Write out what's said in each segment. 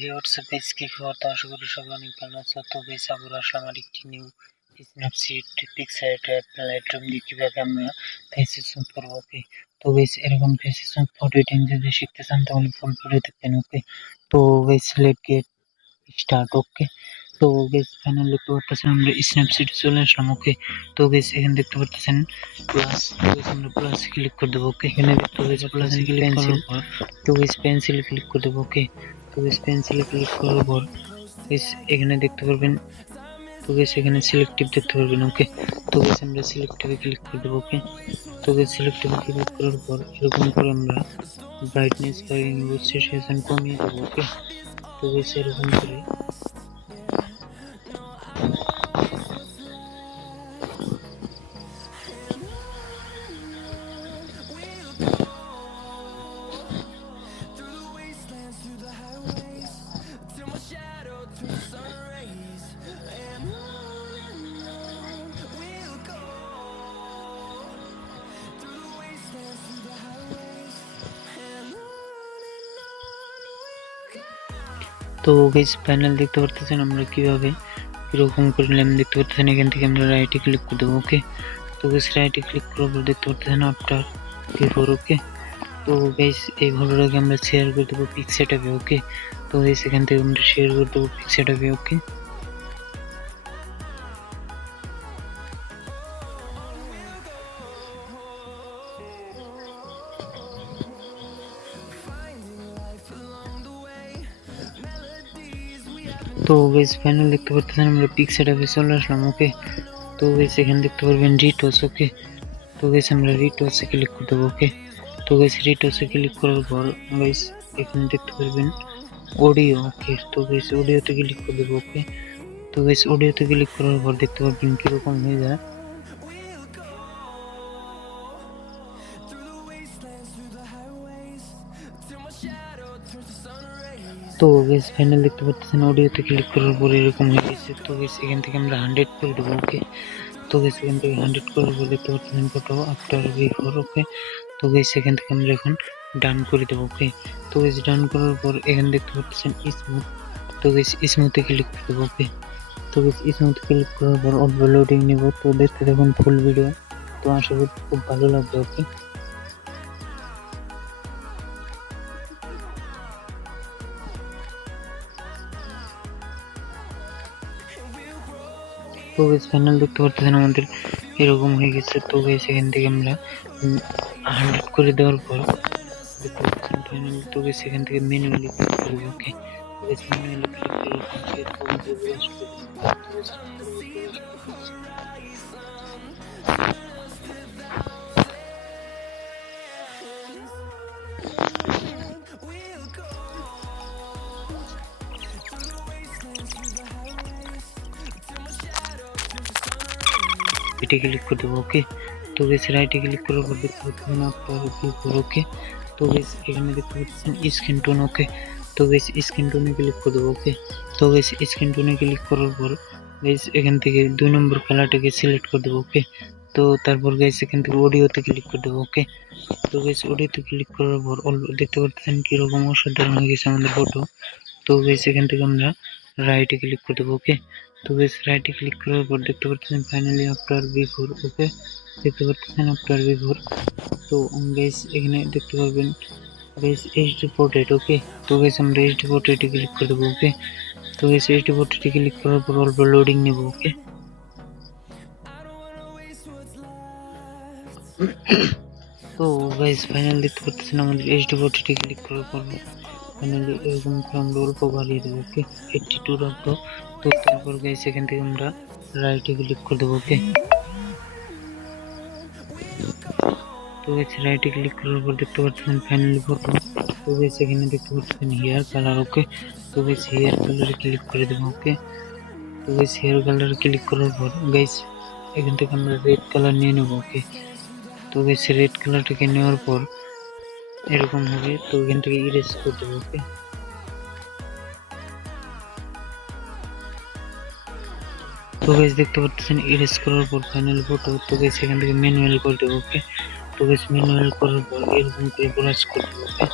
হে WhatsApp guys, কি খবর? তো আশা করি সবাই অনেক ভালো আছো। তো গাইস আবার আসলাম আরেকটি নিউ স্ন্যাপসিড পিক্সার্ট অ্যাপ লাইটrom দিয়ে কিভাবে আমরা ফেসেস স্মুথ করবো। ওকে, তো গাইস এরকম ফেসেস স্মুথ ফটো এডিটিং যদি শিখতে চান তাহলে ফুল ভিডিও দেখবেন। ওকে, তো গাইস লেট গেট স্টার্ট। ওকে, তো গাইস ফাইনালি দেখতে পাচ্ছেন আমরা স্ন্যাপসিডে চলে আসলাম। ওকে, তো গাইস এখানে দেখতে পাচ্ছেন প্লাস, তো গাইস আমরা প্লাস ক্লিক করে দেবো। ওকে, এখানে দেখতে পাচ্ছেন প্লাস ক্লিক করার পর তো গাইস পেন্সিল ক্লিক করে দেবো। ওকে, তো গাইস পেন্সিলে ক্লিক করার পর গাইস এখানে দেখতে পারবেন, তো গাইস এখানে সিলেক্টিভ দেখতে পারবেন। ওকে, তো গাইস আমরা সিলেক্টিভে ক্লিক করে দেবো। ওকে, তো গাইস সিলেক্টিভে ক্লিক করার পর এরকম করে আমরা ব্রাইটনেস বা ইনভেস্টিগেশন কমিয়ে দেবো। ওকে, তো গাইস এরকম করে তো গাইস প্যানেল দেখতে পারতেছেন আমরা কিভাবে এরকম করলাম। দেখতে পারতেছেন এখান থেকে আমরা রাইটে ক্লিক করে দেবো। ওকে, তো গাইস রাইটে ক্লিক করার পর দেখতে পারতেছেন আফটার বিফোর। ওকে, তো গাইস এই ভিডিওটাকে আমরা শেয়ার করে দেবো পিক্সার্ট অ্যাপে। ওকে, তো গাইস এখান থেকে আমরা শেয়ার করে দেবো পিক্সার্ট অ্যাপে। ওকে, তো গাইস ফাইনাল দেখতে পাচ্ছেন আমরা পিক্সার্ট অ্যাপে চলে আসলাম। ওকে, তো গাইস এখানে দেখতে পারবেন রিটোস। ওকে, তো গাইস আমরা রিটোসে ক্লিক করে দেবো। ওকে, তো গাইস রিটোসে ক্লিক করার পর গাইস এখানে দেখতে পারবেন অডিও। ওকে, তো গাইস অডিওতে ক্লিক করে দেবো। ওকে, তো গাইস অডিওতে ক্লিক করার পর দেখতে পারবেন কিরকম হয়ে যায়। তো গাইস ফাইনাল দেখতে পাচ্ছেন অডিওতে ক্লিক করার পর এরকম হয়ে গেছে। তো গাইস এখান থেকে আমরা 100 করে দেবো। ওকে, তো গাইস এখান থেকে 100 করার পর দেখতে পাচ্ছেন ফটো আফটার বিফোর। ওকে, তো গাইস এখান থেকে আমরা এখন ডান করে দেবো। ওকে, তো গাইস ডান করার পর এখানে দেখতে পাচ্ছেন স্মুথ, তো গাইস স্মুথে ক্লিক করে দেবো। ওকে, তো গাইস স্মুথে ক্লিক করার পর অল্প লোডিং নেব। তো দেখতে দেখুন ফুল ভিডিও, তো আশা করি খুব ভালো লাগবে। ওকে, তো গাইস ফাইনাল দেখতে পাচ্ছেন আমাদের এরকম হয়ে গেছে। তো গাইস এখান থেকে আমরা 100 করে দেওয়ার পর দেখতে পাচ্ছেন ফাইনাল, তো গাইস এখান থেকে ম্যানুয়ালি ক্লিক করব। ওকে, তো গাইস ম্যানুয়ালি ক্লিক করার পর এরকম যে ব্রাশ করব। এটি ক্লিক করে দেবো। ওকে, তো গাইস রাইটে ক্লিক করার পর দেখতে পাচ্ছেন আপনার বিফোর। ওকে, তো গাইস এখানে দেখতে পাচ্ছেন স্ক্রিন টোন। ওকে, তো গাইস স্ক্রিন টোনে ক্লিক করে দেবো। ওকে, তো গাইস স্ক্রিন টোনে ক্লিক করার পর গাইস এখান থেকে 2 নম্বর কালারটাকে সিলেক্ট করে দেবো। ওকে, তো তারপর গাইস এখান থেকে অডিওতে ক্লিক করে দেবো। ওকে, তো গাইস অডিওতে ক্লিক করার পর দেখতে পাচ্ছেন কিরকম অসাধারণ হয়ে গেছে আমাদের ফটো। তো গাইস এখান থেকে আমরা রাইটে ক্লিক করে দেবো। ওকে, তো গাইস রাইটে ক্লিক করার পর দেখতে পাচ্ছেন ফাইনালি আফটার বিফোর। ওকে, দেখতে পাচ্ছেন আফটার বিফোর। তো গাইস এখানে দেখতে পারবেন গাইস এইচডি পোর্ট্রেট। ওকে, তো গাইস আমরা এইচডি পোর্ট্রেটে ক্লিক করে দেবো। ওকে, তো গাইস এইচডি পোর্ট্রেটে ক্লিক করার পর অল্প লোডিং নেব। ওকে, তো গাইস ফাইনাল দেখতে পাচ্ছেন আমাদের এইচডি পোর্ট্রেটে ক্লিক করার পর ফাইনালি এরকম করে আমরা অল্প বাড়িয়ে দেবো। ওকে, 82 রাখবো। তো তারপর গাইস এখান থেকে আমরা রাইটে ক্লিক করে দেবো। ওকে, তো গাইস রাইটে ক্লিক করার পর দেখতে পাচ্ছেন ফাইনালি ফটো। তো গাইস এখানে দেখতে পাচ্ছেন হেয়ার কালার। ওকে, তো গাইস হেয়ার কালারে ক্লিক করে দেবো। ওকে, তো গাইস হেয়ার কালারে ক্লিক করার পর গাইস এখান থেকে আমরা রেড কালার নিয়ে নেব। ওকে, তো গাইস রেড কালারটাকে নেওয়ার পর এরকম হবে। তো এখান থেকে ইরেজ করে দেবো। ওকে, তো গাইস দেখতে পাচ্ছেন ইরেজ করার পর ফাইনাল ফটো। তো গাইস এখান থেকে ম্যানুয়াল করে দেবো। ওকে, তো গাইস ম্যানুয়াল করার পর এরকম করে ব্রাশ করে দেবো। ওকে,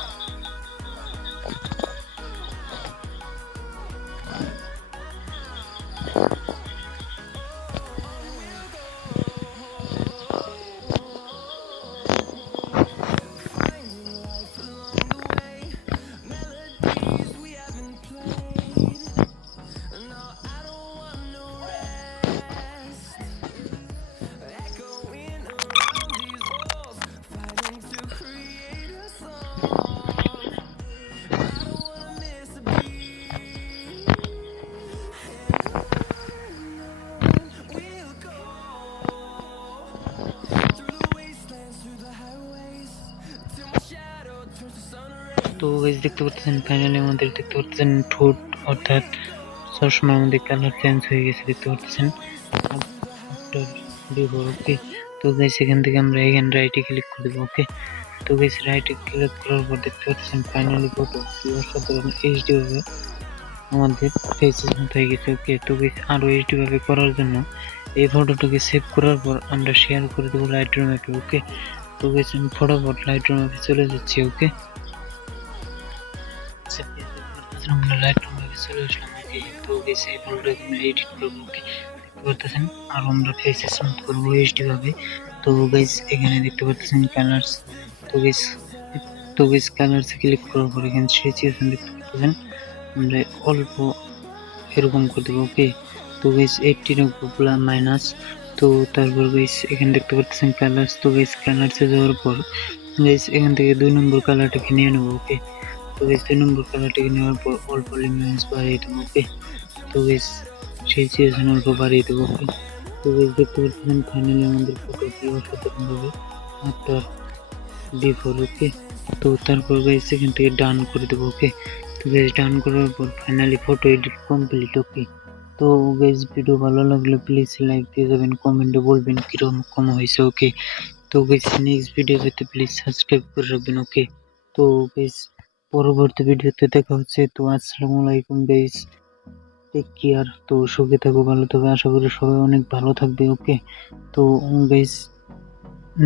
গাইস দেখতে পাচ্ছেন ফাইনালি আমাদের দেখতে পাচ্ছেন ঠোঁট অর্থাৎ চশমার মধ্যে কালার চেঞ্জ হয়ে গেছে দেখতে পাচ্ছেন আফটার বিফোর। ওকে, তো গাইস এখান থেকে আমরা এখানে রাইটে ক্লিক করে দেবো। ওকে, তো গাইস রাইটে ক্লিক করার পর দেখতে পাচ্ছেন ফাইনালি ফটো কি অসাধারণ এইচডি ভাবে আমাদের ফেসের মতো হয়ে গেছে। ওকে, তো গাইস আরো এইচডি ভাবে করার জন্য এই ফটোটাকে সেভ করার পর আমরা শেয়ার করে দেবো লাইটরুম অ্যাপে। ওকে, তো গাইস আমি ফটাফট লাইটরুম অ্যাপে চলে যাচ্ছি। ওকে, আমরা লাইটরুম অ্যাপে চলে আসলাম। ওকে, তো গাইস এই ফটোটাকে আমরা এডিট করবো। ওকে, দেখতে পাচ্ছেন আর আমরা ফেসে স্মুথ করবো এইচডি ভাবে। তো গাইস এখানে দেখতে পাচ্ছেন কালারস। তো গাইস কালারস ক্লিক করার পর এখানে সিচুয়েশন দেখতে পাচ্ছেন আমরা অল্প এরকম করে দেবো। ওকে, তো গাইস 80 মাইনাস। তো তারপর গাইস এখানে দেখতে পাচ্ছেন কালার্স। তো গাইস কালার্সে যাওয়ার পর গাইস এখান থেকে 2 নম্বর কালারটাকে নিয়ে নেবো। ওকে, তো গাইস 2 নম্বর কালারটাকে নেওয়ার পর অল্প লিমিটেন্স বাড়িয়ে দেবো। ওকে, তো গাইস সিচুয়েশন অল্প বাড়িয়ে দেবো। ওকে, তো গাইস দেখতে পাচ্ছেন ফাইনালি আমাদের ফটো কি অসাধারণ ভাবে আফটার বিফোর। ওকে, তো তারপর গাইস এখান থেকে ডান করে দেবো। ওকে, তো গাইস ডান করার পর ফাইনালি ফটো এডিট কমপ্লিট। ওকে, তো গাইস ভিডিও ভালো লাগলে প্লিজ লাইক দিয়ে যাবেন, কমেন্টে বলবেন কিরকম হয়েছে। ওকে, তো গাইস নেক্সট ভিডিও পেতে প্লিজ সাবস্ক্রাইব করে রাখবেন। ওকে, তো গাইস পরবর্তী ভিডিওতে দেখা হচ্ছে। তো আসসালামু আলাইকুম গাইস, টেক কেয়ার। তো সুখে থাকো, ভালো থাকো, আশা করি সবাই অনেক ভালো থাকবে। ওকে, তো গাইস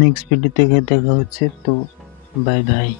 নেক্সট ভিডিওতে দেখা হচ্ছে। তো বাই বাই।